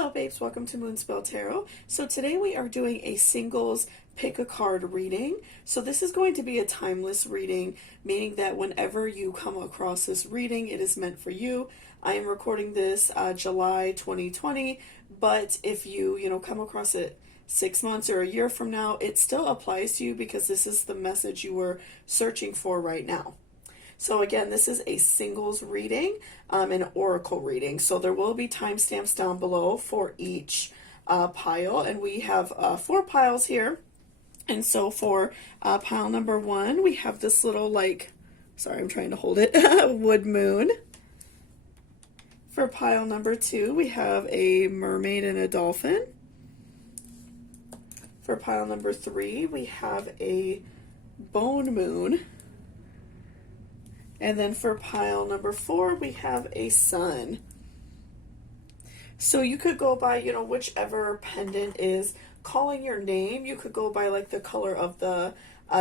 Hello babes, welcome to Moonspell Tarot. So today we are doing a singles pick a card reading. So this is going to be a timeless reading, meaning that whenever you come across this reading, it is meant for you. I am recording this July 2020, but if you come across it 6 months or a year from now, it still applies to you because this is the message you were searching for right now. So again, this is a singles reading, an oracle reading. So there will be timestamps down below for each pile, and we have 4 piles here. And so for pile number 1, we have this little, sorry, I'm trying to hold it, wood moon. For pile number 2, we have a mermaid and a dolphin. For pile number 3, we have a bone moon. And then for pile number 4, we have a sun. So you could go by, whichever pendant is calling your name. You could go by like the color of the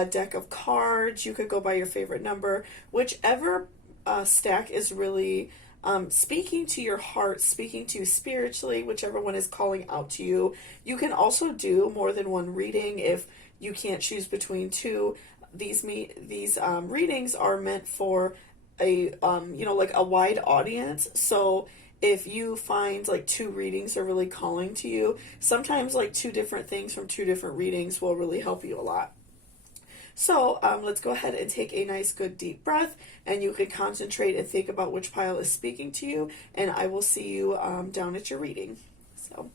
deck of cards. You could go by your favorite number. Whichever stack is really speaking to your heart, speaking to you spiritually, whichever one is calling out to you. You can also do more than one reading if you can't choose between 2. These readings are meant for a a wide audience. So if you find like 2 readings are really calling to you, sometimes like 2 different things from 2 different readings will really help you a lot. So let's go ahead and take a nice good deep breath, and you can concentrate and think about which pile is speaking to you, and I will see you down at your reading. So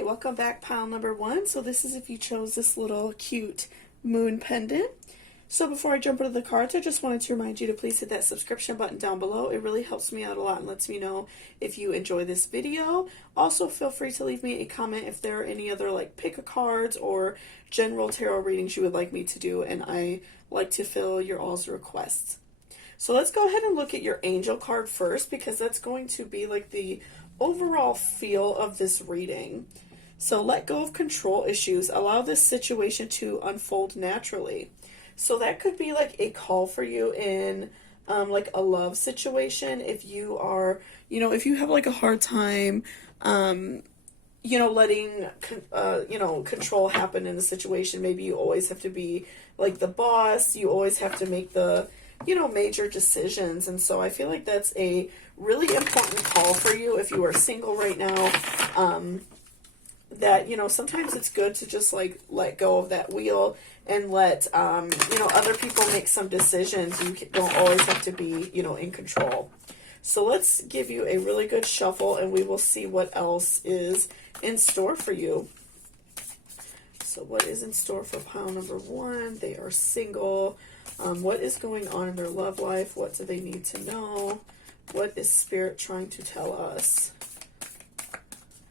welcome back, pile number 1. So this is if you chose this little cute moon pendant. So before I jump into the cards, I just wanted to remind you to please hit that subscription button down below. It really helps me out a lot and lets me know if you enjoy this video. Also, feel free to leave me a comment if there are any other pick a cards or general tarot readings you would like me to do, and I like to fill your all's requests. So let's go ahead and look at your angel card first, because that's going to be like the overall feel of this reading. So let go of control issues. Allow this situation to unfold naturally. So that could be like a call for you in like a love situation. If you are, if you have like a hard time, letting, control happen in a situation. Maybe you always have to be like the boss. You always have to make the, major decisions. And so I feel like that's a really important call for you if you are single right now. That, sometimes it's good to just let go of that wheel and let, other people make some decisions. You don't always have to be, in control. So let's give you a really good shuffle, and we will see what else is in store for you. So what is in store for pile number 1? They are single. What is going on in their love life? What do they need to know? What is Spirit trying to tell us?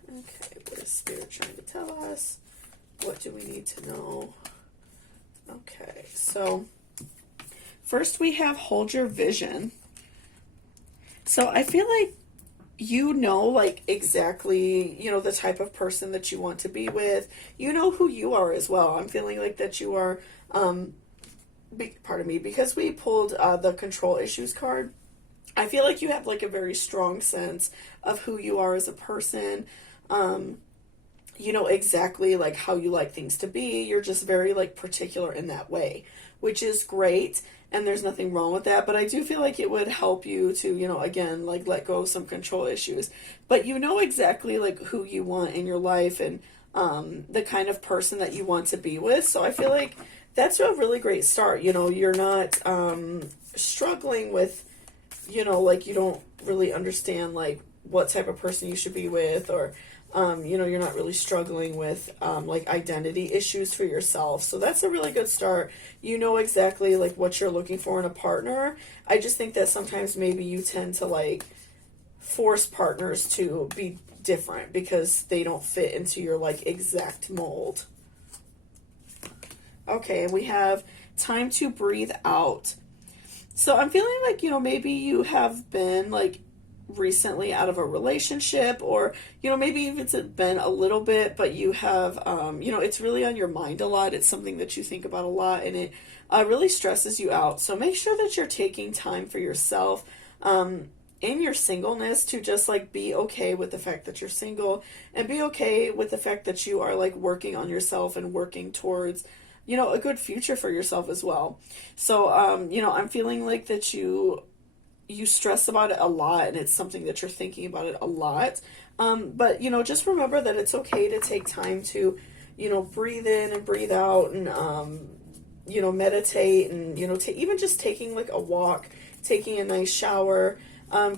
Okay, what is Spirit trying to tell us? What do we need to know? Okay, so first we have hold your vision. So I feel like exactly, the type of person that you want to be with. You know who you are as well. I'm feeling like that you are, pardon me, because we pulled the control issues card. I feel like you have like a very strong sense of who you are as a person. You know exactly like how you like things to be. You're just very particular in that way, which is great, and there's nothing wrong with that. But I do feel like it would help you to, again, let go of some control issues. But you know exactly who you want in your life and the kind of person that you want to be with. So I feel like that's a really great start. You know, you're not struggling with, you know, like you don't really understand like what type of person you should be with, or you know, you're not really struggling with like identity issues for yourself. So that's a really good start. You know exactly like what you're looking for in a partner. I just think that sometimes maybe you tend to like force partners to be different because they don't fit into your like exact mold. Okay, and we have time to breathe out. So I'm feeling like, you know, maybe you have been like recently out of a relationship, or, you know, maybe if it's been a little bit, but you have, you know, it's really on your mind a lot. It's something that you think about a lot, and it really stresses you out. So make sure that you're taking time for yourself, in your singleness, to just like be okay with the fact that you're single, and be okay with the fact that you are like working on yourself and working towards, you know, a good future for yourself as well. So, you know, I'm feeling like that you stress about it a lot, and it's something that you're thinking about it a lot. But, you know, just remember that it's okay to take time to, you know, breathe in and breathe out, and, you know, meditate, and, you know, even just taking like a walk, taking a nice shower.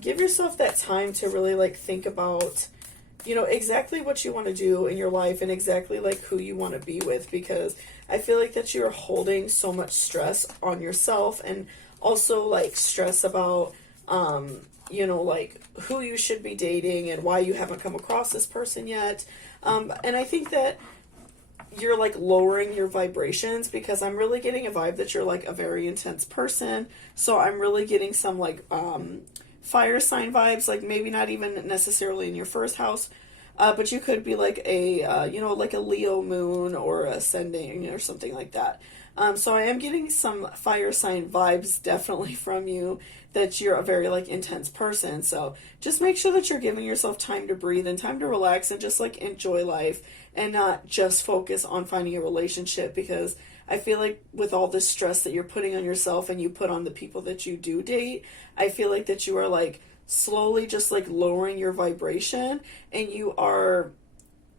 Give yourself that time to really like think about, you know, exactly what you want to do in your life, and exactly like who you want to be with, because I feel like that you're holding so much stress on yourself, and also like stress about, you know, like who you should be dating and why you haven't come across this person yet. And I think that you're like lowering your vibrations, because I'm really getting a vibe that you're like a very intense person. So I'm really getting some like, fire sign vibes, like maybe not even necessarily in your first house, but you could be like a, you know, like a Leo moon or ascending or something like that. So I am getting some fire sign vibes definitely from you, that you're a very like intense person. So just make sure that you're giving yourself time to breathe and time to relax and just like enjoy life, and not just focus on finding a relationship, because I feel like with all this stress that you're putting on yourself and you put on the people that you do date, I feel like that you are like slowly just like lowering your vibration, and you are,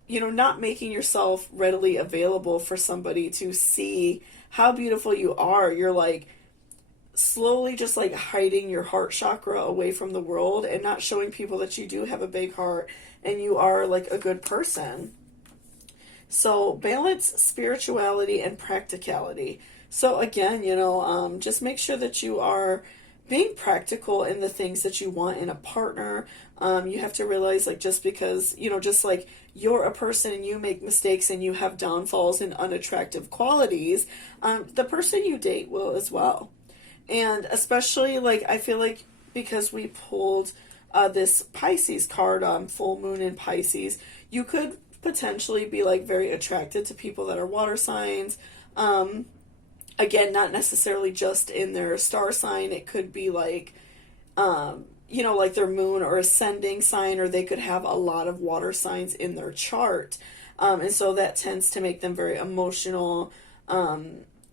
you know, not making yourself readily available for somebody to see how beautiful you are. You're like slowly just like hiding your heart chakra away from the world, and not showing people that you do have a big heart and you are like a good person. So balance spirituality and practicality. So again, you know, just make sure that you are being practical in the things that you want in a partner. You have to realize, like, just because, you know, just like you're a person and you make mistakes and you have downfalls and unattractive qualities, the person you date will as well. And especially, like, I feel like because we pulled this Pisces card, full moon in Pisces, you could potentially be like very attracted to people that are water signs. Again, not necessarily just in their star sign. It could be like, you know, like their moon or ascending sign, or they could have a lot of water signs in their chart. And so that tends to make them very emotional,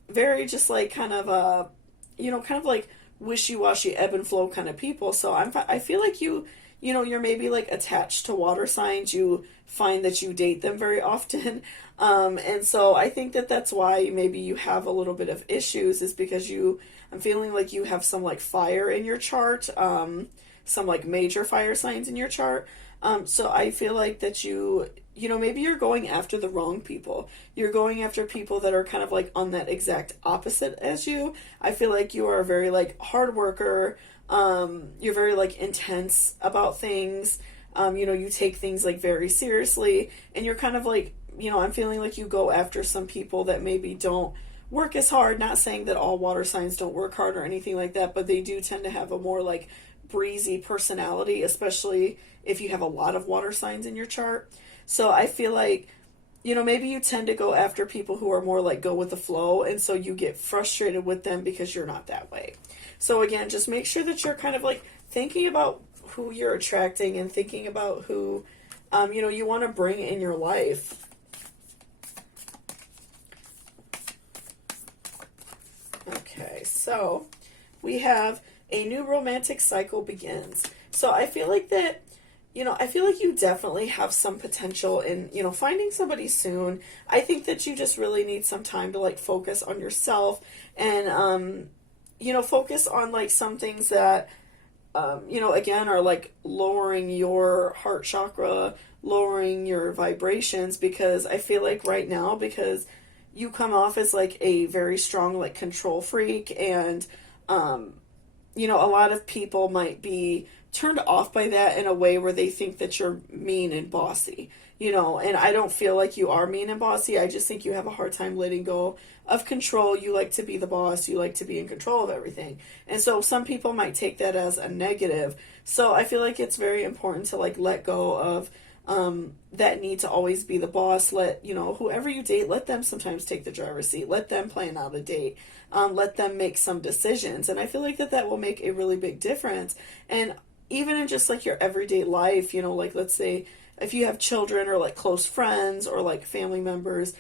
very just like kind of, you know, kind of like wishy-washy, ebb and flow kind of people. So I feel like you know, you're maybe like attached to water signs. You find that you date them very often. And so I think that that's why maybe you have a little bit of issues, is because I'm feeling like you have some like fire in your chart, some like major fire signs in your chart. So I feel like that you know, maybe you're going after the wrong people. You're going after people that are kind of like on that exact opposite as you. I feel like you are a very like hard worker. You're very like intense about things. You know, you take things like very seriously, and you're kind of like, you know, I'm feeling like you go after some people that maybe don't work as hard. Not saying that all water signs don't work hard or anything like that, but they do tend to have a more like breezy personality, especially if you have a lot of water signs in your chart. So I feel like, you know, maybe you tend to go after people who are more like go with the flow, and so you get frustrated with them because you're not that way. So again, just make sure that you're kind of like thinking about who you're attracting, and thinking about who, you know, you want to bring in your life. Okay, so we have a new romantic cycle begins. So I feel like that, I feel like you definitely have some potential in, finding somebody soon. I think that you just really need some time to like focus on yourself and, focus on like some things that, again, are like lowering your heart chakra, lowering your vibrations, because I feel like right now, because you come off as like a very strong like control freak, and a lot of people might be turned off by that in a way where they think that you're mean and bossy, and I don't feel like you are mean and bossy. I just think you have a hard time letting go of control. You like to be the boss, you like to be in control of everything. And so some people might take that as a negative. So I feel like it's very important to like let go of that need to always be the boss. Let, whoever you date, let them sometimes take the driver's seat. Let them plan out a date. Let them make some decisions. And I feel like that will make a really big difference. And even in just like your everyday life, like let's say if you have children or like close friends or like family members,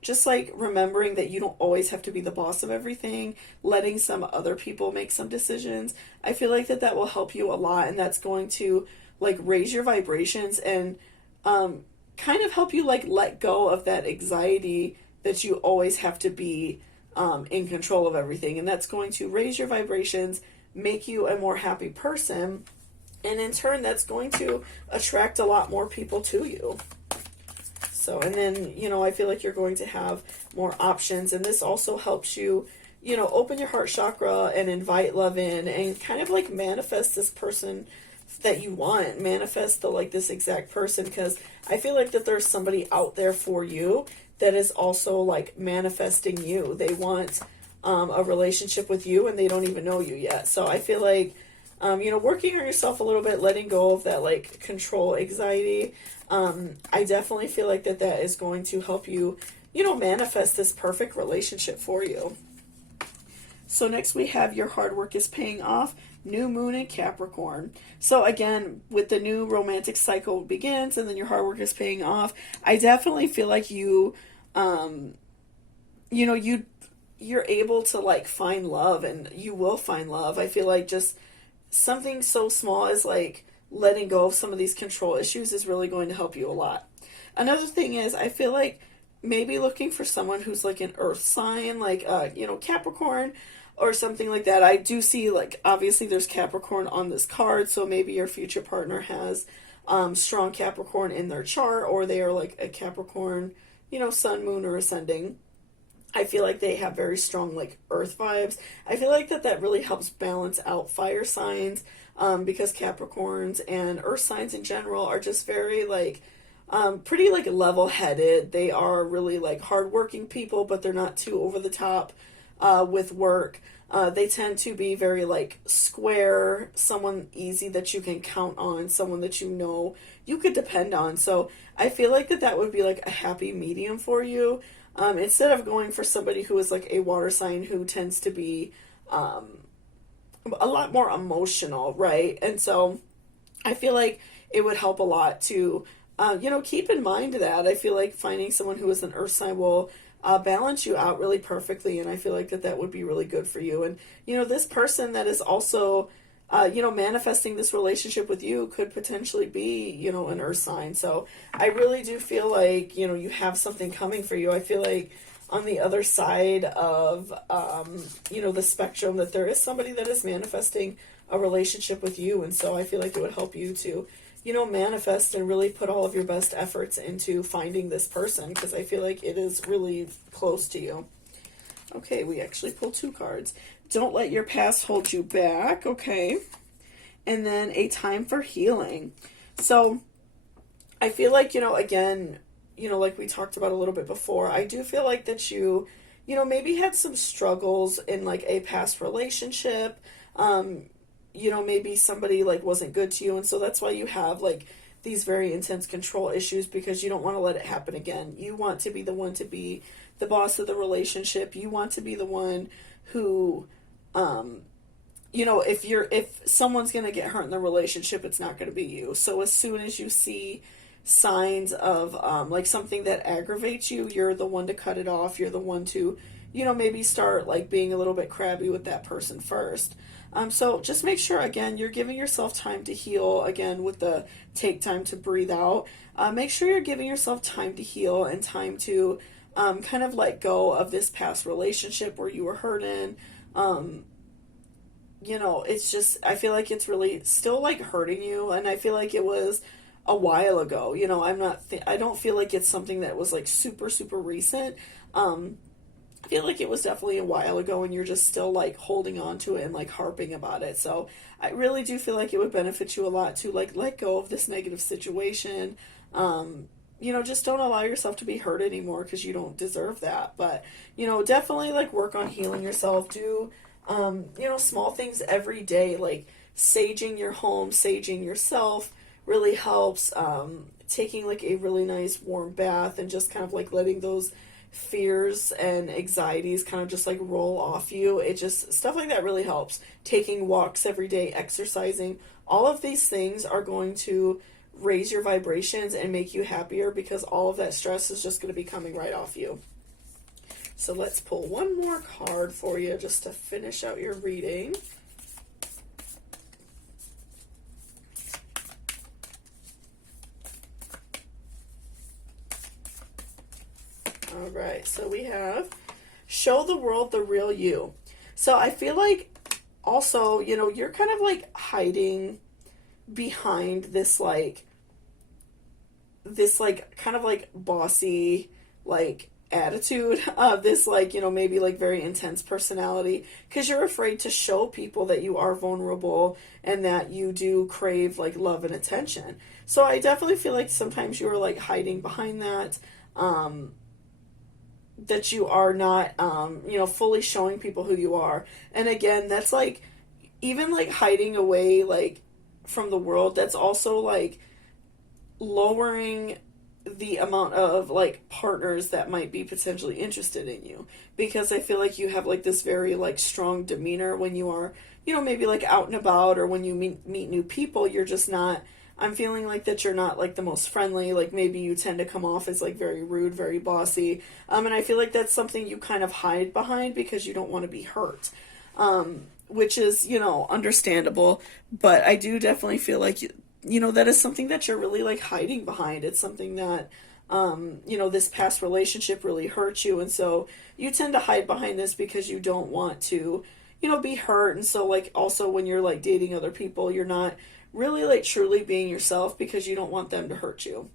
just like remembering that you don't always have to be the boss of everything, letting some other people make some decisions. I feel like that will help you a lot, and that's going to like raise your vibrations and kind of help you like let go of that anxiety that you always have to be in control of everything. And that's going to raise your vibrations, make you a more happy person, and in turn that's going to attract a lot more people to you. So, and then, I feel like you're going to have more options, and this also helps you, open your heart chakra and invite love in and kind of like manifest this person that you want, manifest this exact person, because I feel like that there's somebody out there for you that is also like manifesting you. They want a relationship with you and they don't even know you yet. So I feel like, working on yourself a little bit, letting go of that like control anxiety. I definitely feel like that is going to help you, manifest this perfect relationship for you. So next we have your hard work is paying off, new moon in Capricorn. So again, with the new romantic cycle begins and then your hard work is paying off, I definitely feel like you're able to like find love, and you will find love. I feel like just something so small as like letting go of some of these control issues is really going to help you a lot. Another thing is, I feel like maybe looking for someone who's like an earth sign, like Capricorn or something like that. I do see, like, obviously there's Capricorn on this card, so maybe your future partner has strong Capricorn in their chart, or they are like a Capricorn, sun, moon, or ascending. I feel like they have very strong like earth vibes. I feel like that really helps balance out fire signs, because Capricorns and earth signs in general are just very like pretty like level-headed. They are really like hardworking people, but they're not too over the top with work. They tend to be very like square, someone easy that you can count on, someone that you could depend on. So I feel like that would be like a happy medium for you. Instead of going for somebody who is like a water sign who tends to be a lot more emotional, right? And so I feel like it would help a lot to, keep in mind that. I feel like finding someone who is an earth sign will balance you out really perfectly, and I feel like that would be really good for you. And, this person that is also, manifesting this relationship with you could potentially be, an earth sign. So I really do feel like, you have something coming for you. I feel like on the other side of, the spectrum, that there is somebody that is manifesting a relationship with you. And so I feel like it would help you to, manifest and really put all of your best efforts into finding this person, because I feel like it is really close to you. Okay, we actually pulled 2 cards. Don't let your past hold you back, okay? And then a time for healing. So I feel like, again, like we talked about a little bit before, I do feel like that you maybe had some struggles in like a past relationship. Maybe somebody like wasn't good to you, and so that's why you have like these very intense control issues, because you don't want to let it happen again. You want to be the one to be the boss of the relationship. You want to be the one who, if someone's going to get hurt in the relationship, it's not going to be you. So as soon as you see signs of like something that aggravates you, you're the one to cut it off. You're the one to, maybe start like being a little bit crabby with that person first. So just make sure, again, you're giving yourself time to heal, again, with the take time to breathe out. Make sure you're giving yourself time to heal and time to kind of let go of this past relationship where you were hurt in. It's just, I feel like it's really still like hurting you, and I feel like it was a while ago. I don't feel like it's something that was like super, super recent. I feel like it was definitely a while ago and you're just still like holding on to it and like harping about it. So I really do feel like it would benefit you a lot to like let go of this negative situation. Just don't allow yourself to be hurt anymore because you don't deserve that. But, definitely like work on healing yourself. Do, small things every day, like saging your home, saging yourself really helps. Taking like a really nice warm bath and just kind of like letting those fears and anxieties kind of just like roll off you. It just, stuff like that really helps. Taking walks every day, exercising, all of these things are going to raise your vibrations and make you happier because all of that stress is just going to be coming right off you. So let's pull one more card for you just to finish out your reading. All right, so we have show the world the real you. So I feel like also, you're kind of like hiding behind this kind of like bossy like attitude of this like, maybe like very intense personality because you're afraid to show people that you are vulnerable and that you do crave like love and attention. So I definitely feel like sometimes you are like hiding behind that. That you are not, fully showing people who you are. And again, that's like, even like hiding away, like, from the world, that's also like lowering the amount of like partners that might be potentially interested in you. Because I feel like you have like this very like strong demeanor when you are, maybe like out and about or when you meet new people, you're just not, I'm feeling like that you're not like the most friendly, like maybe you tend to come off as like very rude, very bossy. And I feel like that's something you kind of hide behind because you don't want to be hurt. Which is, understandable, but I do definitely feel like, that is something that you're really like hiding behind. It's something that, this past relationship really hurt you. And so you tend to hide behind this because you don't want to, be hurt. And so like also when you're like dating other people, you're not really like truly being yourself because you don't want them to hurt you.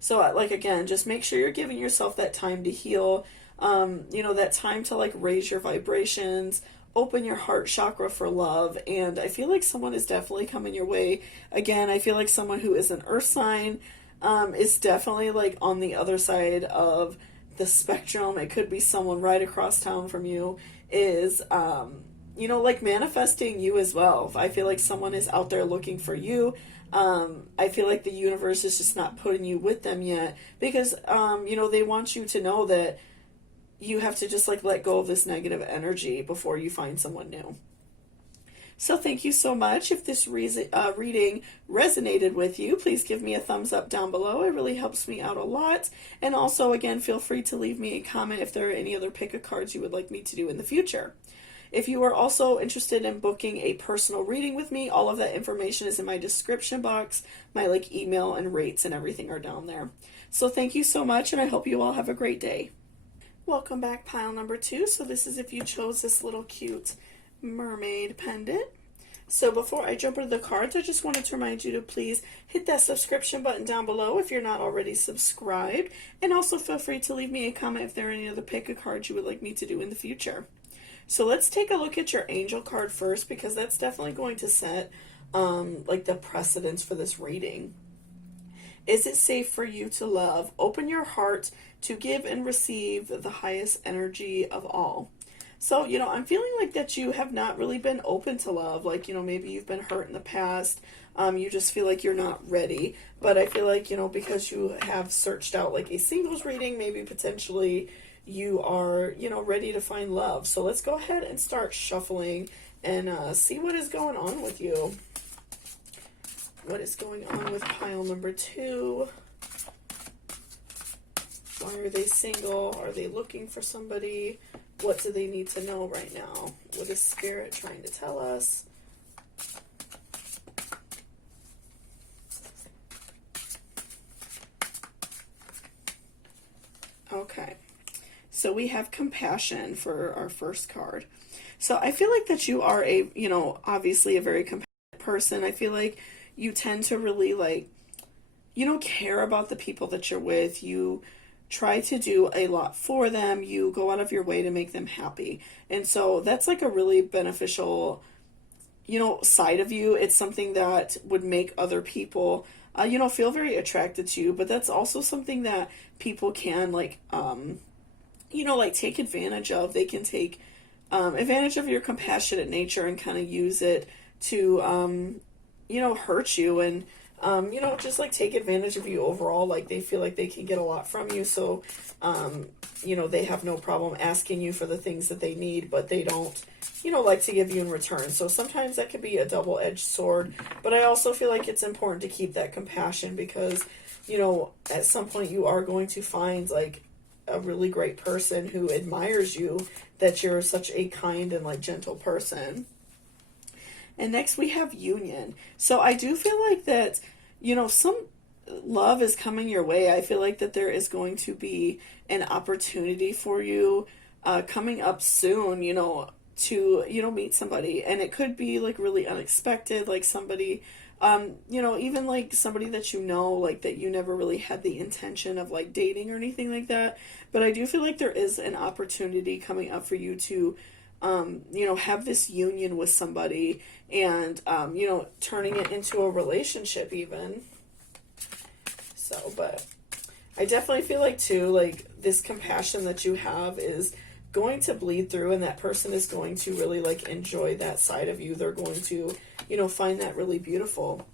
So like, again, just make sure you're giving yourself that time to heal, that time to like raise your vibrations, open your heart chakra for love. And I feel like someone is definitely coming your way. Again, I feel like someone who is an earth sign, is definitely like on the other side of the spectrum. It could be someone right across town from you is, like manifesting you as well. I feel like someone is out there looking for you. I feel like the universe is just not putting you with them yet because, they want you to know that you have to just like let go of this negative energy before you find someone new. So thank you so much. If this reading resonated with you, please give me a thumbs up down below. It really helps me out a lot. And also, again, feel free to leave me a comment if there are any other pick-a-cards you would like me to do in the future. If you are also interested in booking a personal reading with me, all of that information is in my description box. My email and rates and everything are down there. So thank you so much, and I hope you all have a great day. Welcome back, pile number 2. So this is if you chose this little cute mermaid pendant. So before I jump into the cards, I just wanted to remind you to please hit that subscription button down below if you're not already subscribed. And also feel free to leave me a comment if there are any other pick-a-cards you would like me to do in the future. So let's take a look at your angel card first because that's definitely going to set like the precedence for this reading. Is it safe for you to love? Open your heart to give and receive the highest energy of all. So, I'm feeling like that you have not really been open to love. Like, maybe you've been hurt in the past. You just feel like you're not ready. But I feel like, because you have searched out like a singles reading, maybe potentially you are, ready to find love. So let's go ahead and start shuffling and see what is going on with you. What is going on with pile number 2? Why are they single? Are they looking for somebody? What do they need to know right now? What is Spirit trying to tell us? Okay. So we have compassion for our first card. So I feel like that you are a, obviously a very compassionate person. I feel like you tend to really like, care about the people that you're with. You try to do a lot for them. You go out of your way to make them happy. And so that's like a really beneficial, side of you. It's something that would make other people, feel very attracted to you. But that's also something that people can like, like take advantage of. They can take advantage of your compassionate nature and kind of use it to, hurt you and, just like take advantage of you overall. Like they feel like they can get a lot from you. So, they have no problem asking you for the things that they need, but they don't, like to give you in return. So sometimes that could be a double-edged sword. But I also feel like it's important to keep that compassion because, at some point you are going to find like a really great person who admires you, that you're such a kind and like gentle person. And next we have union. So I do feel like that, some love is coming your way. I feel like that there is going to be an opportunity for you coming up soon, to, meet somebody. And it could be like really unexpected, like somebody, even like somebody that like that you never really had the intention of like dating or anything like that. But I do feel like there is an opportunity coming up for you to, have this union with somebody and, turning it into a relationship even. So, but I definitely feel like too, like this compassion that you have is going to bleed through and that person is going to really like enjoy that side of you. They're going to, find that really beautiful.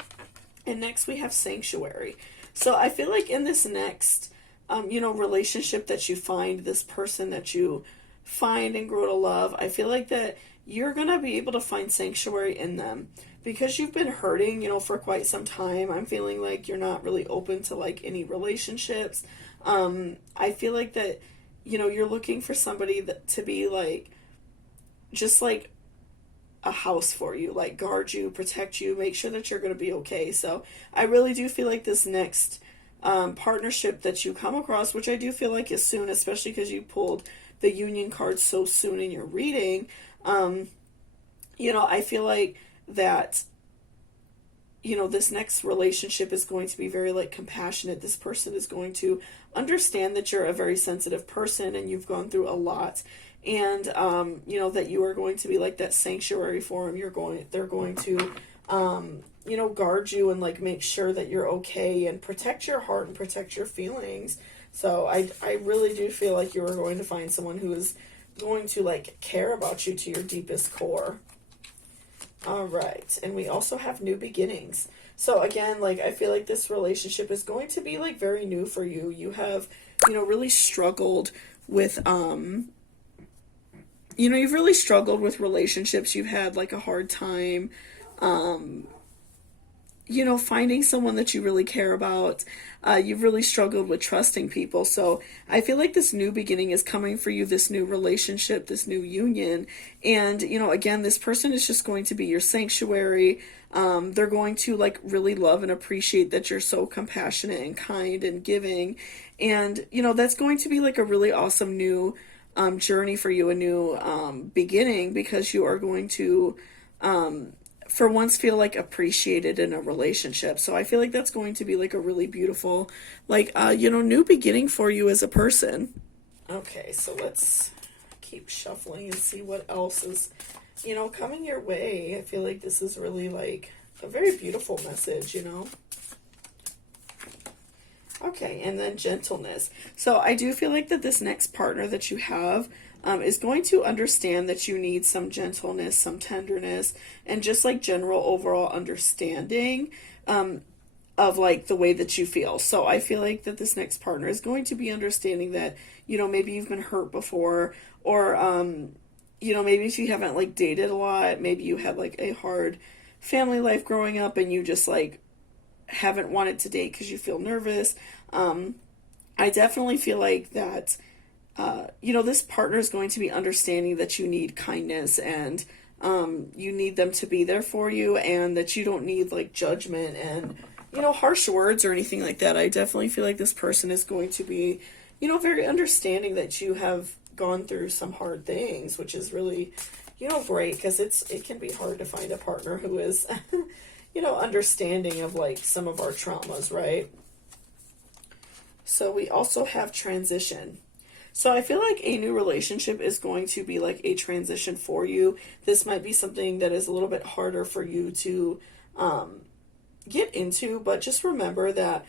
And next we have sanctuary. So I feel like in this next, relationship that you find, this person that you find and grow to love, I feel like that you're going to be able to find sanctuary in them because you've been hurting, for quite some time. I'm feeling like you're not really open to like any relationships. I feel like that, you're looking for somebody that to be like, just like a house for you, like guard you, protect you, make sure that you're going to be okay. So I really do feel like this next partnership that you come across, which I do feel like is soon, especially because you pulled the union card so soon in your reading, I feel like that, this next relationship is going to be very like compassionate. This person is going to understand that you're a very sensitive person and you've gone through a lot, and that you are going to be like that sanctuary for them. They're going to guard you and like make sure that you're okay and protect your heart and protect your feelings. So I really do feel like you are going to find someone who is going to like care about you to your deepest core. All right. And we also have new beginnings. So again, like I feel like this relationship is going to be like very new for you. You have, really struggled with, you've really struggled with relationships. You've had like a hard time, finding someone that you really care about. You've really struggled with trusting people. So I feel like this new beginning is coming for you, this new relationship, this new union. And, again, this person is just going to be your sanctuary. They're going to like really love and appreciate that you're so compassionate and kind and giving. And, that's going to be like a really awesome new journey for you, a new beginning, because you are going to for once feel like appreciated in a relationship. So I feel like that's going to be like a really beautiful, like, new beginning for you as a person. Okay, so let's keep shuffling and see what else is, coming your way. I feel like this is really like a very beautiful message, Okay, and then gentleness. So I do feel like that this next partner that you have is going to understand that you need some gentleness, some tenderness, and just like general overall understanding of like the way that you feel. So I feel like that this next partner is going to be understanding that, maybe you've been hurt before, or, maybe if you haven't like dated a lot, maybe you had like a hard family life growing up and you just like haven't wanted to date because you feel nervous. I definitely feel like that this partner is going to be understanding that you need kindness, and you need them to be there for you, and that you don't need like judgment and, harsh words or anything like that. I definitely feel like this person is going to be, very understanding that you have gone through some hard things, which is really, great, because it can be hard to find a partner who is, understanding of like some of our traumas, right? So we also have transition. So I feel like a new relationship is going to be like a transition for you. This might be something that is a little bit harder for you to get into, but just remember that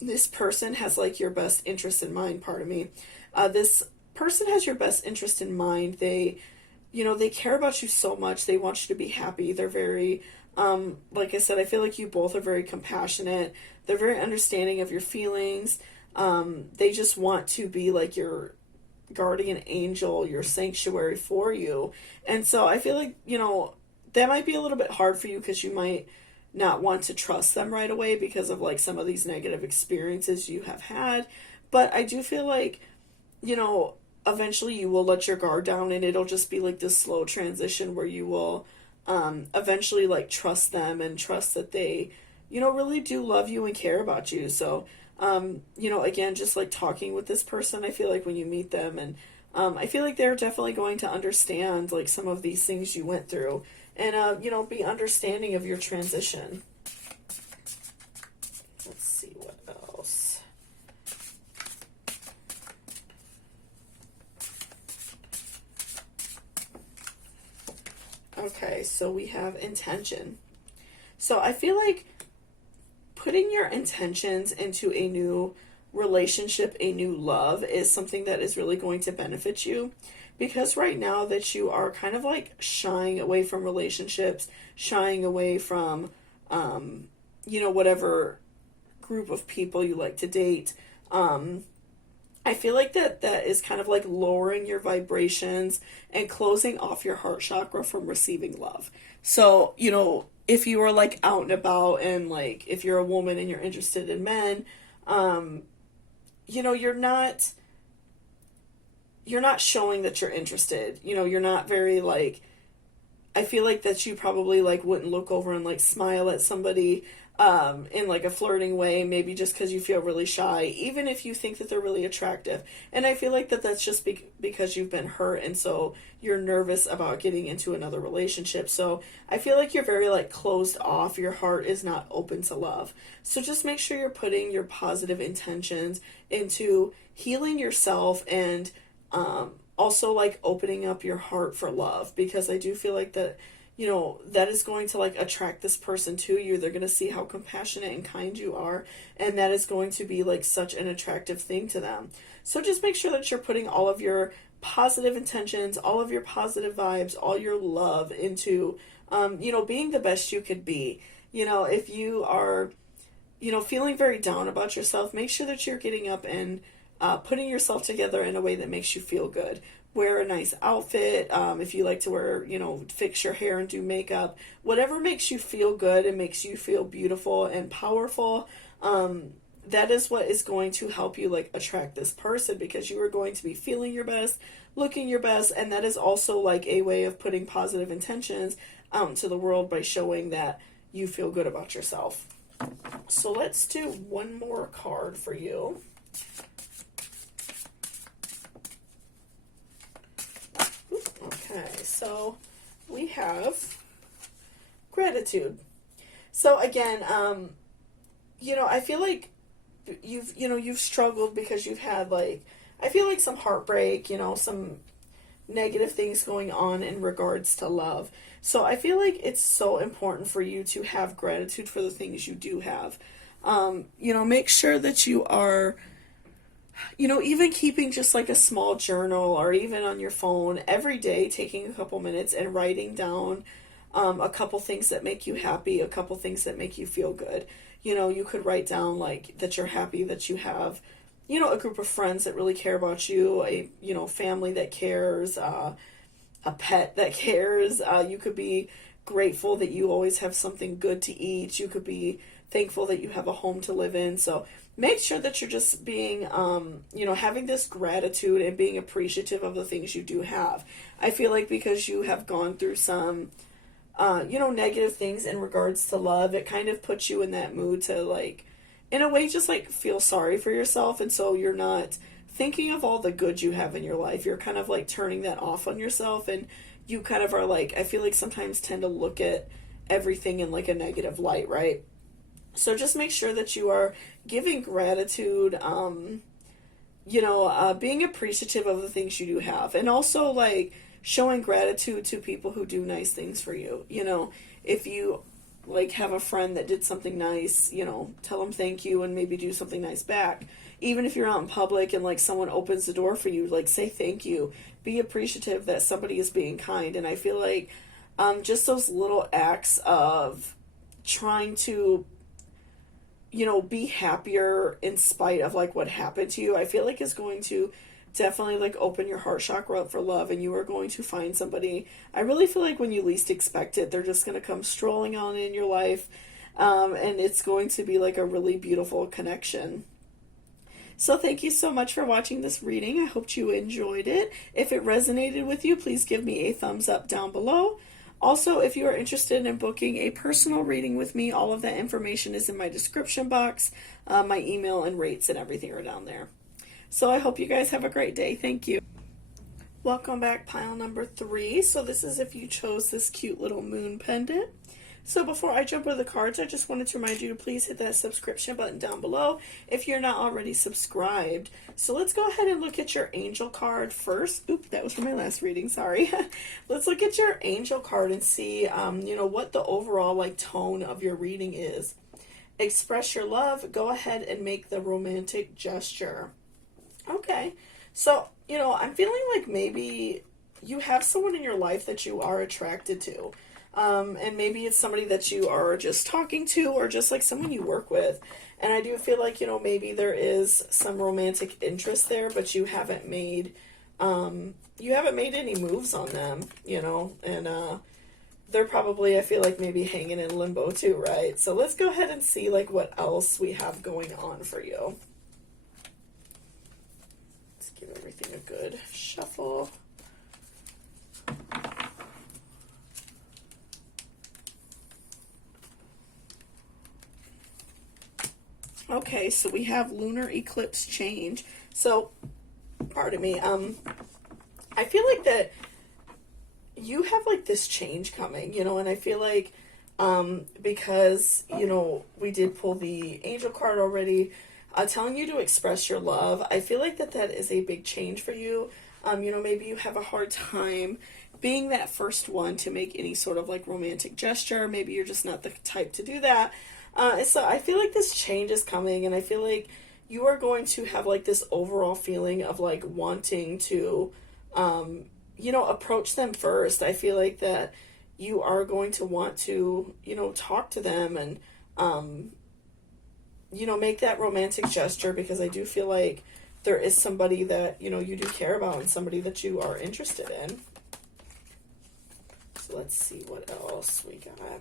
this person has like your best interest in mind. Pardon me. This person has your best interest in mind. They care about you so much. They want you to be happy. They're very, like I said, I feel like you both are very compassionate. They're very understanding of your feelings. They just want to be like your guardian angel, your sanctuary for you. And so I feel like, that might be a little bit hard for you, because you might not want to trust them right away because of like some of these negative experiences you have had. But I do feel like, eventually you will let your guard down, and it'll just be like this slow transition where you will eventually like trust them and trust that they, really do love you and care about you. So, again, just like talking with this person, I feel like when you meet them, and I feel like they're definitely going to understand like some of these things you went through, and, be understanding of your transition. Let's see what else. Okay, so we have intention. So I feel like putting your intentions into a new relationship, a new love, is something that is really going to benefit you. Because right now that you are kind of like shying away from relationships, shying away from, whatever group of people you like to date, I feel like that is kind of like lowering your vibrations and closing off your heart chakra from receiving love. So, if you are like out and about, and like if you're a woman and you're interested in men, you're not showing that you're interested. You're not very like, I feel like that you probably like wouldn't look over and like smile at somebody in like a flirting way, maybe just because you feel really shy, even if you think that they're really attractive. And I feel like that's just because you've been hurt, and so you're nervous about getting into another relationship. So I feel like you're very like closed off. Your heart is not open to love. So just make sure you're putting your positive intentions into healing yourself, and also like opening up your heart for love, because I do feel like that that is going to like attract this person to you. They're going to see how compassionate and kind you are, and that is going to be like such an attractive thing to them. So just make sure that you're putting all of your positive intentions, all of your positive vibes, all your love into being the best you could be. If you are feeling very down about yourself, make sure that you're getting up and putting yourself together in a way that makes you feel good. Wear a nice outfit. If you like to wear, fix your hair and do makeup, whatever makes you feel good and makes you feel beautiful and powerful, that is what is going to help you like attract this person, because you are going to be feeling your best, looking your best, and that is also like a way of putting positive intentions out into the world by showing that you feel good about yourself. So let's do one more card for you. Okay, so we have gratitude. So again, I feel like you've struggled because you've had like, I feel like some heartbreak, some negative things going on in regards to love. So I feel like it's so important for you to have gratitude for the things you do have. Make sure that you are, even keeping just like a small journal, or even on your phone every day, taking a couple minutes and writing down a couple things that make you happy, a couple things that make you feel good. You could write down like that you're happy that you have, a group of friends that really care about you, a, family that cares, a pet that cares. You could be grateful that you always have something good to eat. You could be thankful that you have a home to live in. So, make sure that you're just being, you know, having this gratitude and being appreciative of the things you do have. I feel like because you have gone through some, you know, negative things in regards to love, it kind of puts you in that mood to, like, in a way, just like feel sorry for yourself. And so you're not thinking of all the good you have in your life. You're kind of like turning that off on yourself. And you kind of are like, I feel like sometimes tend to look at everything in like a negative light, right? So just make sure that you are giving gratitude, you know, being appreciative of the things you do have. And also, like, showing gratitude to people who do nice things for you. You know, if you, like, have a friend that did something nice, you know, tell them thank you and maybe do something nice back. Even if you're out in public and, like, someone opens the door for you, like, say thank you. Be appreciative that somebody is being kind. And I feel like just those little acts of trying to, you know, be happier in spite of like what happened to you, I feel like is going to definitely like open your heart chakra up for love, and you are going to find somebody. I really feel like when you least expect it, they're just going to come strolling on in your life, and it's going to be like a really beautiful connection. So thank you so much for watching this reading. I hope you enjoyed it. If it resonated with you, please give me a thumbs up down below. Also, if you are interested in booking a personal reading with me, all of that information is in my description box. My email and rates and everything are down there. So I hope you guys have a great day. Thank you. Welcome back, pile number 3. So this is if you chose this cute little moon pendant. So before I jump into the cards, I just wanted to remind you to please hit that subscription button down below if you're not already subscribed. So let's go ahead and look at your angel card first. Oop, that was from my last reading, sorry. Let's look at your angel card and see, you know, what the overall like tone of your reading is. Express your love. Go ahead and make the romantic gesture. Okay, so, you know, I'm feeling like maybe you have someone in your life that you are attracted to. And maybe it's somebody that you are just talking to, or just like someone you work with. And I do feel like, you know, maybe there is some romantic interest there, but you haven't made any moves on them, you know, and they're probably, I feel like, maybe hanging in limbo too, right? So let's go ahead and see like what else we have going on for you. Let's give everything a good shuffle. Okay, so we have lunar eclipse change. So, pardon me, I feel like that you have like this change coming, you know, and I feel like, because, you know, we did pull the angel card already, telling you to express your love. I feel like that is a big change for you. You know, maybe you have a hard time being that first one to make any sort of like romantic gesture. Maybe you're just not the type to do that. So I feel like this change is coming, and I feel like you are going to have like this overall feeling of like wanting to, you know, approach them first. I feel like that you are going to want to, you know, talk to them and, you know, make that romantic gesture, because I do feel like there is somebody that, you know, you do care about and somebody that you are interested in. So let's see what else we got.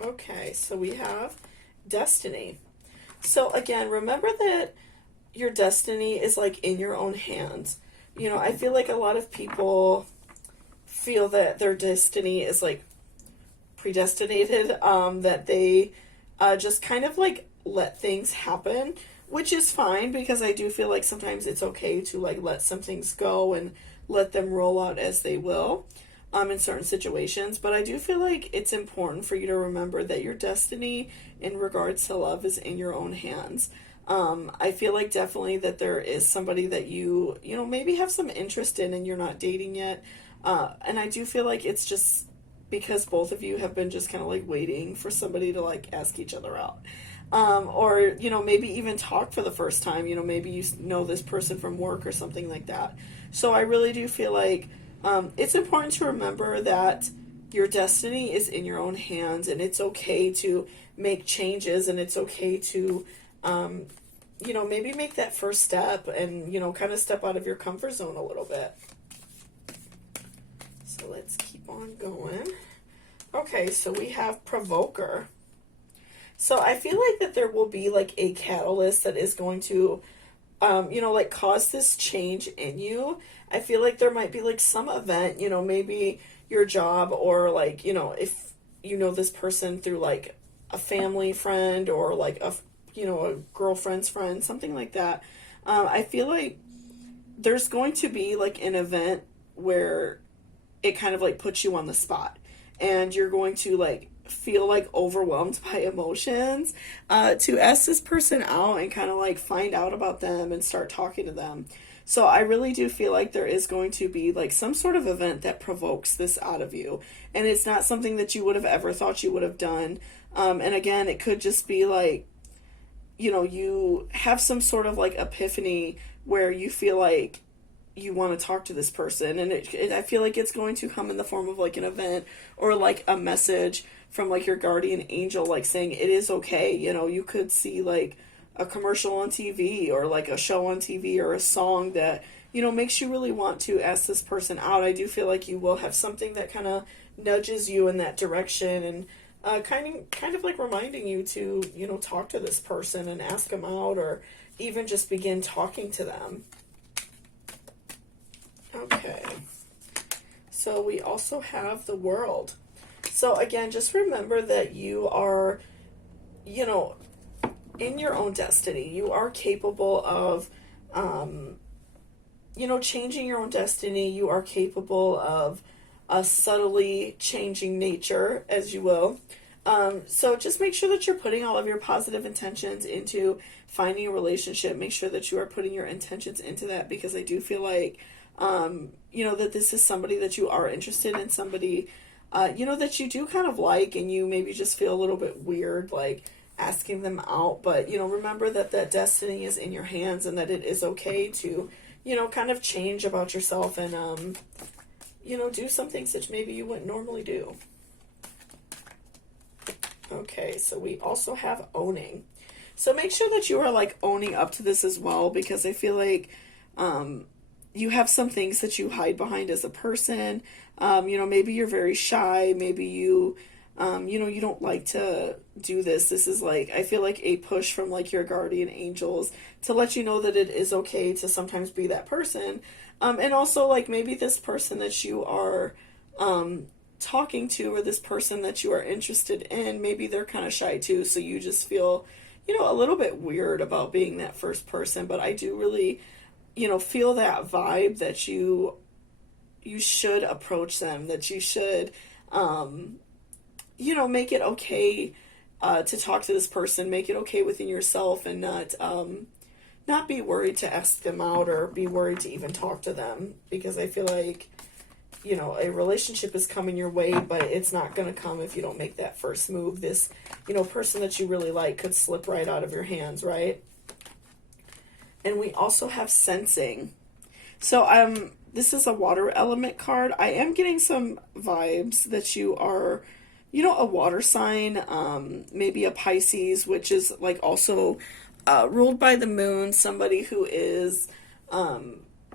Okay, so we have destiny. So again, remember that your destiny is like in your own hands. You know, I feel like a lot of people feel that their destiny is like predestinated, that they just kind of like let things happen, which is fine, because I do feel like sometimes it's okay to like let some things go and let them roll out as they will. In certain situations, but I do feel like it's important for you to remember that your destiny in regards to love is in your own hands. I feel like definitely that there is somebody that you know, maybe have some interest in and you're not dating yet. And I do feel like it's just because both of you have been just kind of like waiting for somebody to like ask each other out. Or, you know, maybe even talk for the first time. You know, maybe you know this person from work or something like that. So I really do feel like it's important to remember that your destiny is in your own hands, and it's okay to make changes, and it's okay to, you know, maybe make that first step and, you know, kind of step out of your comfort zone a little bit. So let's keep on going. Okay, so we have provoker. So I feel like that there will be like a catalyst that is going to, like cause this change in you. I feel like there might be like some event, maybe your job, or like, if you know this person through like a family friend, or like a girlfriend's friend, something like that. I feel like there's going to be like an event where it kind of like puts you on the spot, and you're going to like feel like overwhelmed by emotions, to ask this person out and kind of like find out about them and start talking to them. So I really do feel like there is going to be like some sort of event that provokes this out of you, and it's not something that you would have ever thought you would have done. And again, it could just be like, you have some sort of like epiphany where you feel like you want to talk to this person, and I feel like it's going to come in the form of like an event, or like a message from like your guardian angel, like saying it is okay. You could see like a commercial on TV, or like a show on TV, or a song that makes you really want to ask this person out. I do feel like you will have something that kind of nudges you in that direction, and kind of like reminding you to talk to this person and ask them out, or even just begin talking to them. Okay, so we also have the World. So again, just remember that you are, in your own destiny. You are capable of, changing your own destiny. You are capable of subtly changing nature, as you will. So just make sure that you're putting all of your positive intentions into finding a relationship. Make sure that you are putting your intentions into that, because I do feel like, that this is somebody that you are interested in, somebody, that you do kind of like, and you maybe just feel a little bit weird, like asking them out. But, remember that that destiny is in your hands, and that it is okay to, kind of change about yourself, and, do some things that maybe you wouldn't normally do. Okay, so we also have owning. So make sure that you are like owning up to this as well, because I feel like, you have some things that you hide behind as a person. Maybe you're very shy. Maybe you, you don't like to do this. This is like, I feel like a push from like your guardian angels to let you know that it is okay to sometimes be that person. And also like maybe this person that you are, talking to, or this person that you are interested in, maybe they're kind of shy too. So you just feel, a little bit weird about being that first person. But I do really, feel that vibe that you should approach them, that you should, make it okay, to talk to this person, make it okay within yourself, and not be worried to ask them out, or be worried to even talk to them, because I feel like, a relationship is coming your way, but it's not going to come if you don't make that first move. This, person that you really like could slip right out of your hands, right? And we also have sensing. So this is a water element card. I am getting some vibes that you are, a water sign, maybe a Pisces, which is like also ruled by the moon, somebody who is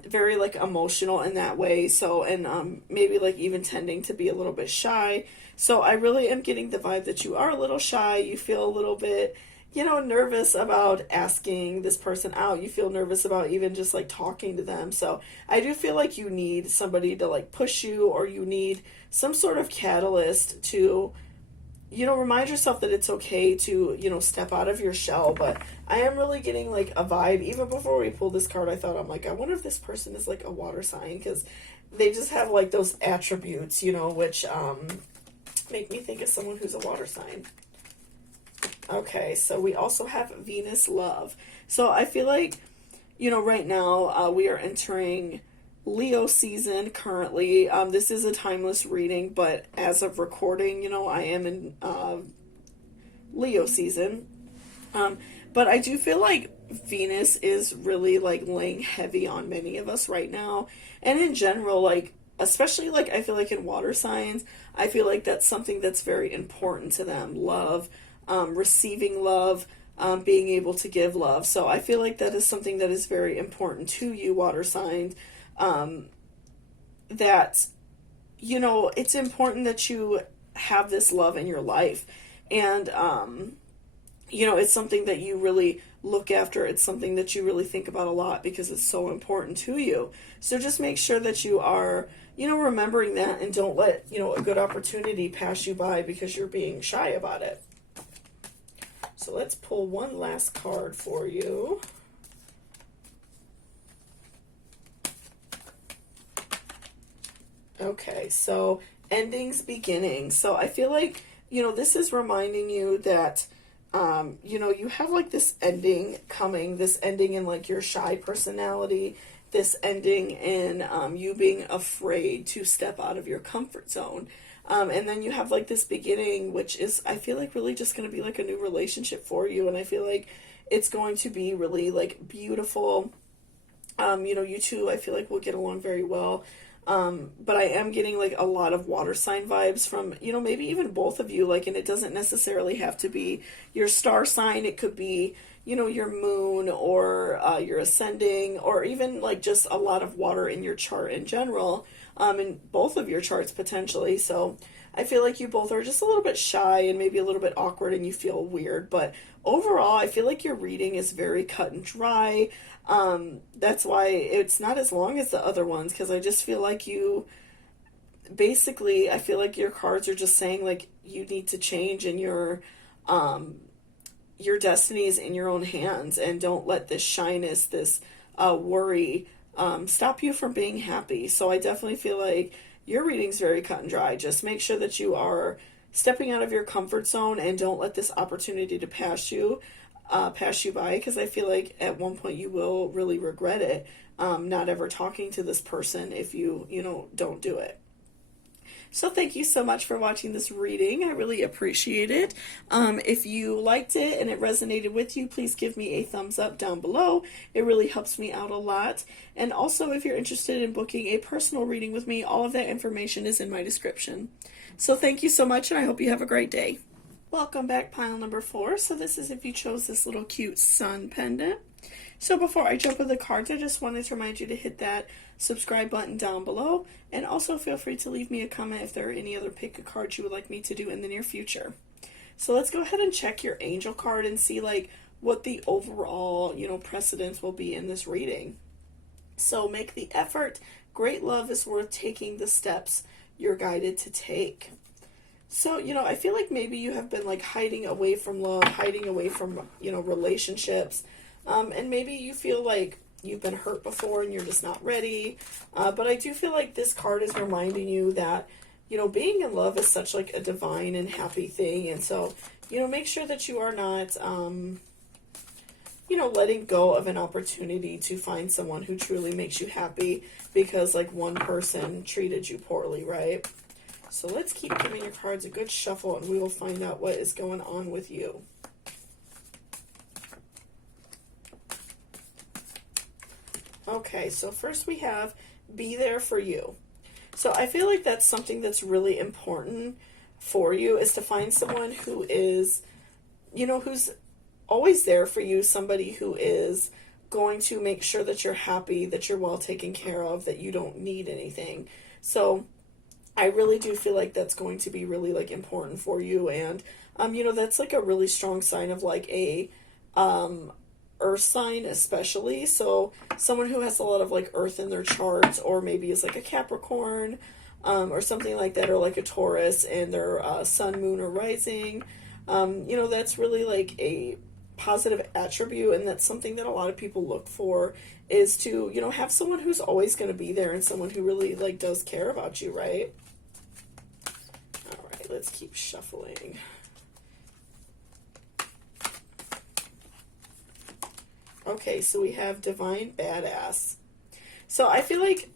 very like emotional in that way. So, and maybe like even tending to be a little bit shy. So I really am getting the vibe that you are a little shy. You feel a little bit, nervous about asking this person out. You feel nervous about even just like talking to them. So I do feel like you need somebody to like push you, or you need some sort of catalyst to, remind yourself that it's okay to, step out of your shell. But I am really getting like a vibe. Even before we pulled this card, I wonder if this person is like a water sign, because they just have like those attributes, which make me think of someone who's a water sign. Okay, so we also have Venus love. So I feel like, right now we are entering Leo season currently. This is a timeless reading, but as of recording, I am in Leo season. But I do feel like Venus is really like laying heavy on many of us right now. And in general, like, especially like I feel like in water signs, I feel like that's something that's very important to them. Love, receiving love, being able to give love. So I feel like that is something that is very important to you, water signs. That, it's important that you have this love in your life. And, it's something that you really look after. It's something that you really think about a lot because it's so important to you. So just make sure that you are, remembering that, and don't let, a good opportunity pass you by because you're being shy about it. So let's pull one last card for you. Okay, so endings, beginnings. So I feel like, this is reminding you that, you have like this ending coming, this ending in like your shy personality, this ending in you being afraid to step out of your comfort zone. And then you have like this beginning, which is, I feel like, really just going to be like a new relationship for you. And I feel like it's going to be really like beautiful. You two, I feel like will get along very well. But I am getting like a lot of water sign vibes from, maybe even both of you, like, and it doesn't necessarily have to be your star sign. It could be, your moon, or your ascending, or even like just a lot of water in your chart in general, in both of your charts potentially. So I feel like you both are just a little bit shy and maybe a little bit awkward and you feel weird, but overall I feel like your reading is very cut and dry. That's why it's not as long as the other ones, because I just feel like I feel like your cards are just saying like you need to change, and your destiny is in your own hands, and don't let this shyness, this worry, stop you from being happy. So I definitely feel like your reading's very cut and dry. Just make sure that you are stepping out of your comfort zone, and don't let this opportunity to pass you by, because I feel like at one point you will really regret it, not ever talking to this person if you don't do it. So thank you so much for watching this reading. I really appreciate it. If you liked it and it resonated with you, please give me a thumbs up down below. It really helps me out a lot. And also, if you're interested in booking a personal reading with me, all of that information is in my description. So thank you so much, and I hope you have a great day. Welcome back, pile number 4. So this is if you chose this little cute sun pendant. So before I jump into the cards, I just wanted to remind you to hit that subscribe button down below, and also feel free to leave me a comment if there are any other pick a cards you would like me to do in the near future. So let's go ahead and check your angel card and see like what the overall, precedence will be in this reading. So make the effort. Great love is worth taking the steps you're guided to take. So, I feel like maybe you have been like hiding away from love, hiding away from, relationships. And maybe you feel like you've been hurt before and you're just not ready. But I do feel like this card is reminding you that, being in love is such like a divine and happy thing. And so, make sure that you are not, letting go of an opportunity to find someone who truly makes you happy because like one person treated you poorly, right? So let's keep giving your cards a good shuffle, and we will find out what is going on with you. Okay, so first we have be there for you. So I feel like that's something that's really important for you, is to find someone who is, who's always there for you, somebody who is going to make sure that you're happy, that you're well taken care of, that you don't need anything. So I really do feel like that's going to be really like important for you. And, that's like a really strong sign of like a, earth sign especially. So someone who has a lot of like earth in their charts, or maybe is like a Capricorn, or something like that, or like a Taurus and their, sun, moon, or rising, that's really like a positive attribute. And that's something that a lot of people look for, is to, have someone who's always going to be there, and someone who really like does care about you, right? All right, let's keep shuffling. Okay, so we have divine badass. So I feel like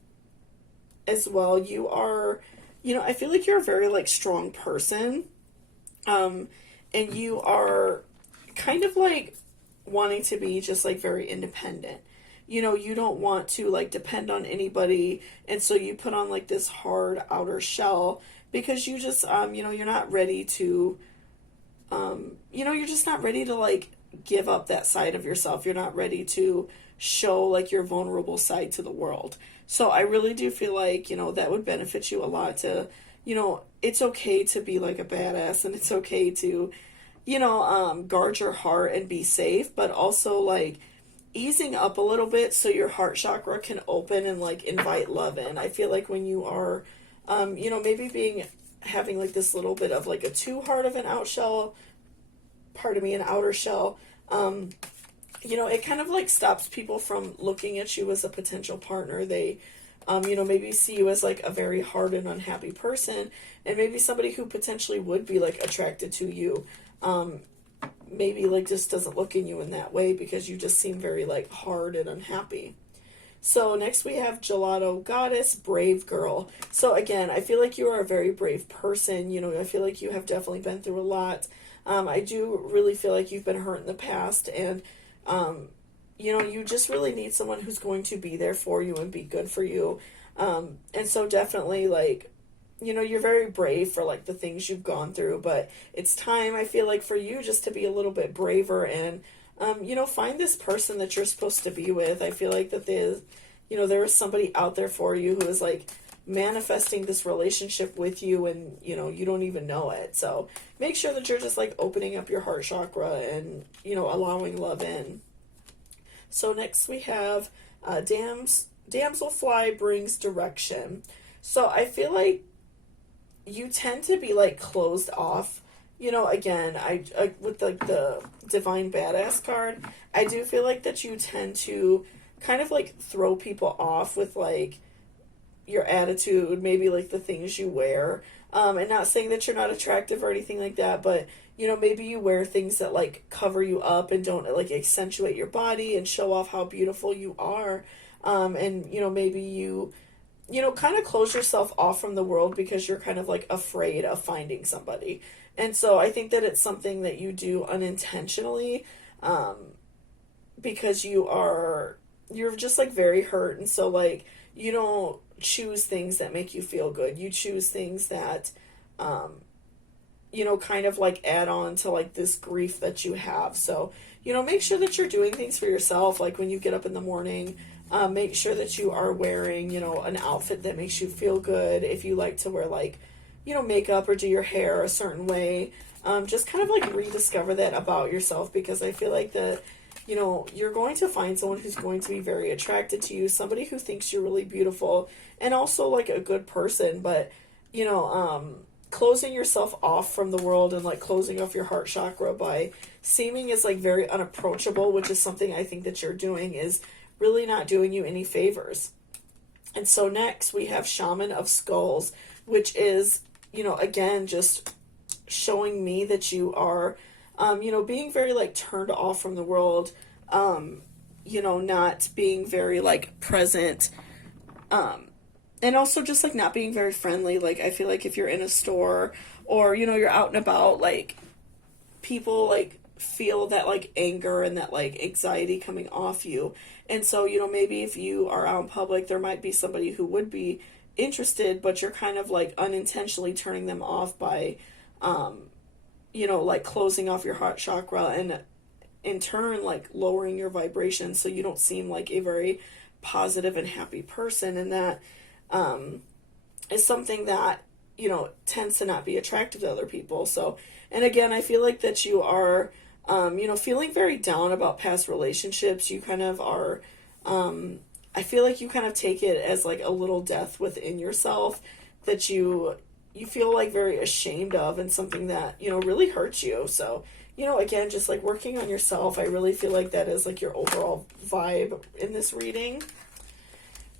as well, you are, I feel like you're a very like strong person. And you are kind of like wanting to be just like very independent. You don't want to like depend on anybody, and so you put on like this hard outer shell because you just you're not ready to you're just not ready to like give up that side of yourself. You're not ready to show like your vulnerable side to the world. So I really do feel like that would benefit you a lot to it's okay to be like a badass, and it's okay to, guard your heart and be safe, but also like easing up a little bit so your heart chakra can open and like invite love in. I feel like when you are, maybe having like this little bit of like a too hard of an an outer shell, it kind of like stops people from looking at you as a potential partner. They, maybe see you as like a very hard and unhappy person, and maybe somebody who potentially would be like attracted to you, maybe like just doesn't look in you in that way because you just seem very like hard and unhappy. So next we have Gelato Goddess, Brave Girl. So again, I feel like you are a very brave person. I feel like you have definitely been through a lot. I do really feel like you've been hurt in the past, and you just really need someone who's going to be there for you and be good for you. And so definitely like, you're very brave for like the things you've gone through, but it's time, I feel like, for you just to be a little bit braver and, find this person that you're supposed to be with. I feel like that there is somebody out there for you who is like manifesting this relationship with you, and, you don't even know it. So make sure that you're just like opening up your heart chakra and, allowing love in. So next we have Damselfly Brings Direction. So I feel like you tend to be like closed off. Again, I with like the Divine Badass card, I do feel like that you tend to kind of like throw people off with like your attitude, maybe like the things you wear. And not saying that you're not attractive or anything like that, but maybe you wear things that like cover you up and don't like accentuate your body and show off how beautiful you are. And maybe you kind of close yourself off from the world because you're kind of like afraid of finding somebody. And so I think that it's something that you do unintentionally, because you're just like very hurt. And so like, you don't choose things that make you feel good. You choose things that, kind of like add on to like this grief that you have. So, make sure that you're doing things for yourself. Like when you get up in the morning, make sure that you are wearing, an outfit that makes you feel good. If you like to wear like, makeup or do your hair a certain way, just kind of like rediscover that about yourself, because I feel like that, you're going to find someone who's going to be very attracted to you, somebody who thinks you're really beautiful and also like a good person, but, closing yourself off from the world and like closing off your heart chakra by seeming as like very unapproachable, which is something I think that you're doing, is really not doing you any favors. And so next we have Shaman of Skulls, which is, again, just showing me that you are, being very like turned off from the world, not being very like present, and also just like not being very friendly. Like I feel like if you're in a store or, you're out and about, like people like feel that like anger and that like anxiety coming off you. And so, maybe if you are out in public, there might be somebody who would be interested, but you're kind of like unintentionally turning them off by, like closing off your heart chakra, and in turn, like lowering your vibration so you don't seem like a very positive and happy person. And that is something that, tends to not be attractive to other people. So, and again, I feel like that you are, feeling very down about past relationships. You kind of are, I feel like you kind of take it as like a little death within yourself that you feel like very ashamed of, and something that, really hurts you. So, again, just like working on yourself, I really feel like that is like your overall vibe in this reading.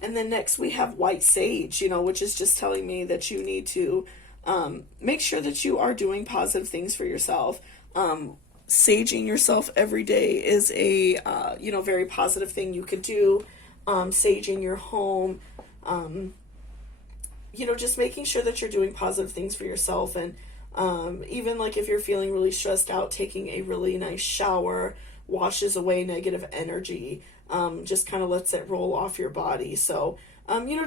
And then next we have White Sage, which is just telling me that you need to make sure that you are doing positive things for yourself. Saging yourself every day is a, very positive thing you could do. Saging your home, just making sure that you're doing positive things for yourself. And even like if you're feeling really stressed out, taking a really nice shower washes away negative energy, just kind of lets it roll off your body. So,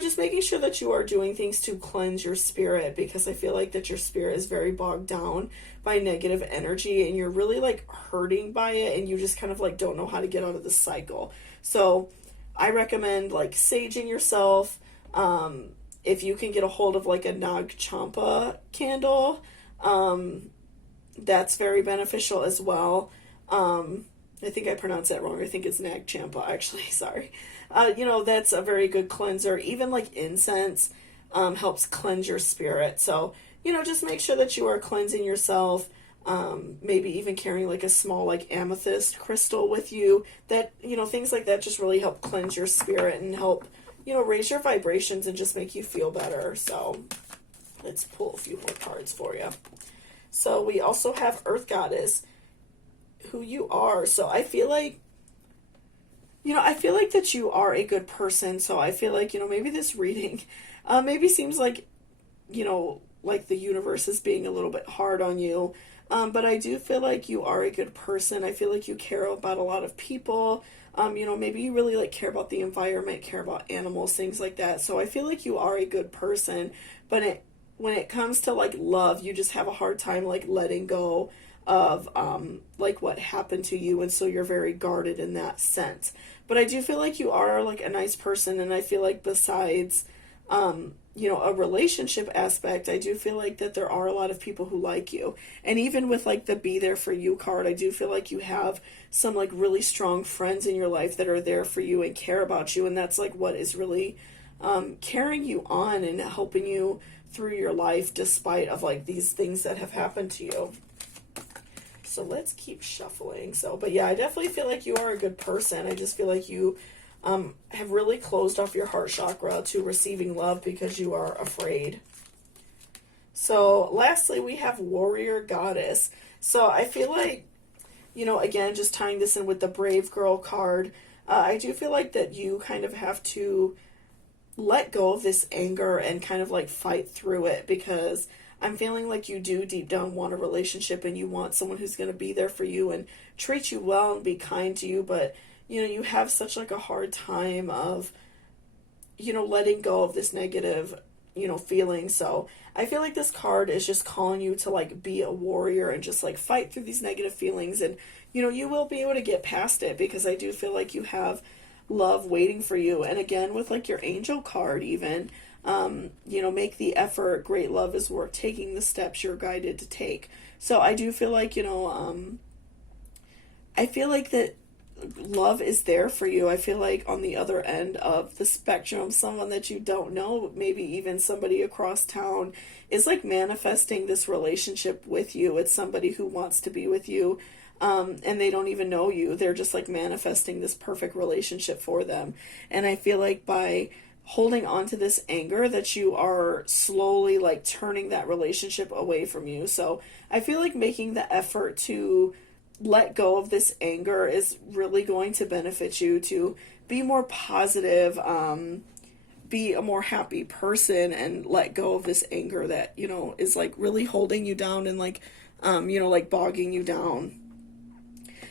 just making sure that you are doing things to cleanse your spirit, because I feel like that your spirit is very bogged down by negative energy and you're really like hurting by it, and you just kind of like don't know how to get out of the cycle. So I recommend like saging yourself, if you can get a hold of like a Nag Champa candle, that's very beneficial as well. I think I pronounced that wrong. I think it's Nag Champa, actually. Sorry. That's a very good cleanser. Even like incense helps cleanse your spirit. So, just make sure that you are cleansing yourself. Maybe even carrying like a small like amethyst crystal with you. That, things like that just really help cleanse your spirit and help, raise your vibrations and just make you feel better. So let's pull a few more cards for you. So we also have Earth Goddess, who you are. So I feel like, that you are a good person. So I feel like, maybe this reading maybe seems like, like the universe is being a little bit hard on you. But I do feel like you are a good person. I feel like you care about a lot of people. Maybe you really like care about the environment, care about animals, things like that. So I feel like you are a good person. But when it comes to like love, you just have a hard time like letting go of like what happened to you, and so you're very guarded in that sense. But I do feel like you are like a nice person, and I feel like besides a relationship aspect, I do feel like that there are a lot of people who like you. And even with like the Be There For You card, I do feel like you have some like really strong friends in your life that are there for you and care about you, and that's like what is really carrying you on and helping you through your life despite of like these things that have happened to you. So let's keep shuffling. But yeah, I definitely feel like you are a good person. I just feel like you have really closed off your heart chakra to receiving love because you are afraid. So lastly, we have Warrior Goddess. So I feel like, again, just tying this in with the Brave Girl card, I do feel like that you kind of have to let go of this anger and kind of like fight through it, because I'm feeling like you do deep down want a relationship and you want someone who's going to be there for you and treat you well and be kind to you, but you have such like a hard time of letting go of this negative feeling. So I feel like this card is just calling you to like be a warrior and just like fight through these negative feelings, and you will be able to get past it, because I do feel like you have love waiting for you. And again, with like your angel card even, make the effort. Great love is worth taking the steps you're guided to take. So I do feel like, I feel like that love is there for you. I feel like on the other end of the spectrum, someone that you don't know, maybe even somebody across town, is like manifesting this relationship with you. It's somebody who wants to be with you, and they don't even know you. They're just like manifesting this perfect relationship for them. And I feel like by holding on to this anger, that you are slowly like turning that relationship away from you. So I feel like making the effort to let go of this anger is really going to benefit you to be more positive, be a more happy person, and let go of this anger that, is like really holding you down and like, like bogging you down.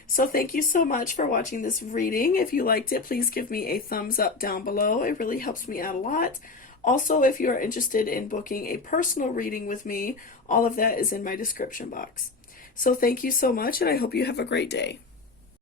So thank you so much for watching this reading. If you liked it, please give me a thumbs up down below. It really helps me out a lot. Also, if you are interested in booking a personal reading with me, all of that is in my description box. So thank you so much, and I hope you have a great day.